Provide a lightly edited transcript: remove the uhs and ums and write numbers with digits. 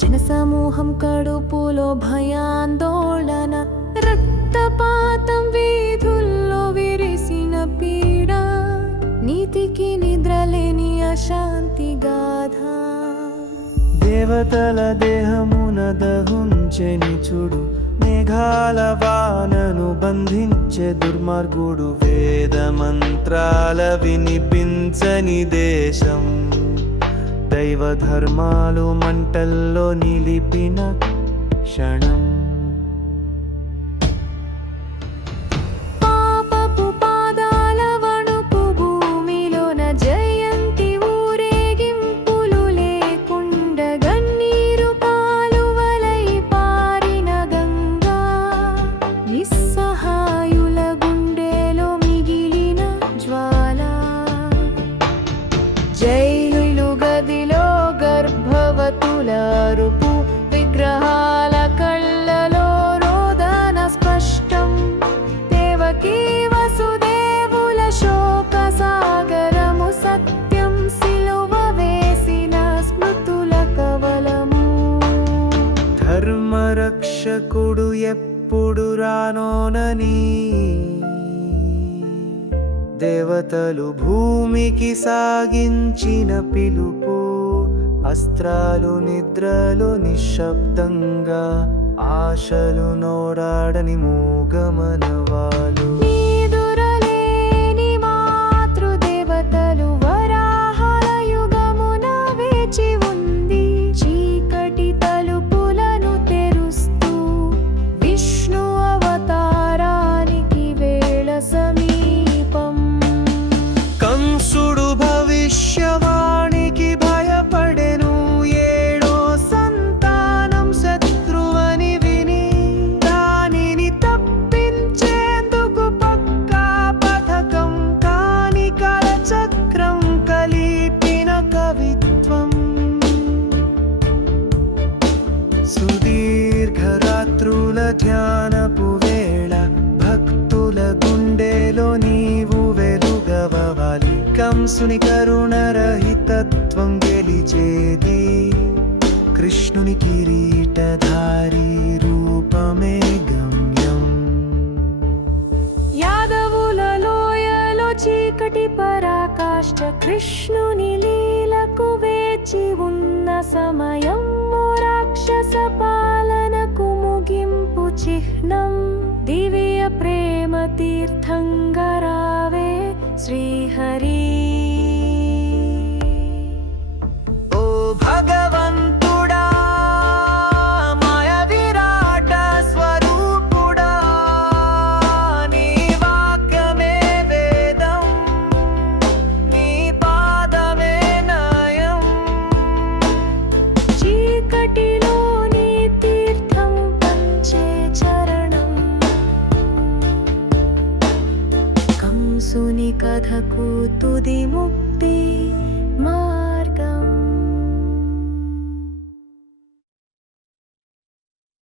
జనసమూహం కడుపులో భయాందోళన, రక్తపాతం వీధుల్లో విరిసిన పీడ, నీతికి నిద్రలేని అశాంతి గాథ. దేవతల దేహమున దహుంచెని చూడు, మేఘాల వానను బంధించే దుర్మార్గుడు, వేద మంత్రాల వినిపించని దేశం, దైవ ధర్మాలు మంటల్లో నిలిపిన క్షణం. పాపపు పాదాల వణుకు భూమిలోన జయంతి ఊరేగింపులు లేకుండ, గన్నీరు కాలువలై పారిన గంగా, నిస్సహాయుల గుండెలో మిగిలిన జ్వాల. జైలు గదిలో గర్భవతుల అరుపు, విగ్రహాల కళ్ళలో రోదన స్పష్టం, దేవకీ వసుదేవుల శోక సాగరము సత్యం, సిలువ వేసిన స్మృతుల కవలము. ధర్మరక్షకుడు ఎప్పుడు రానోనని దేవతలు భూమికి సాగించిన పిలుపు, అస్త్రాలు నిద్రలో నిశ్శబ్దంగా, ఆశలు నోరాడని మూగమనవాలు. నీదురలేని మాతృదేవతలు వరాహల యుగమున వేచి ఉంది, చీకటి తలుపులను తెరుస్తూ, విష్ణు అవతారానికి వేళ సమీపం. కంసుడు భవిష్యవాణికి భయపడెను, ఏడో సంతానం శత్రువని విని, దానిని తప్పించేందుకు పక్కా పథకం, కాని కలచక్రం కలిపిన కవిత్వం. సుదీర్ఘ రాత్రుల ధ్యానపు వేళ, భక్తుల గుండెలో నీవు వెలుగవాలి, కంసుని కరుణరహితత్వం గెలిచేది, కృష్ణుని కిరీటధారి రూపమే గమ్యం. యాదవుల లోయలో చీకటి పరాకాష్ఠ, కృష్ణుని లీలకు వేచి ఉన్న సమయం, రాక్షస పాలనకు ముగింపు చిహ్నం, దివ్య ప్రేమ తీర్థంగా రావే శ్రీహరి.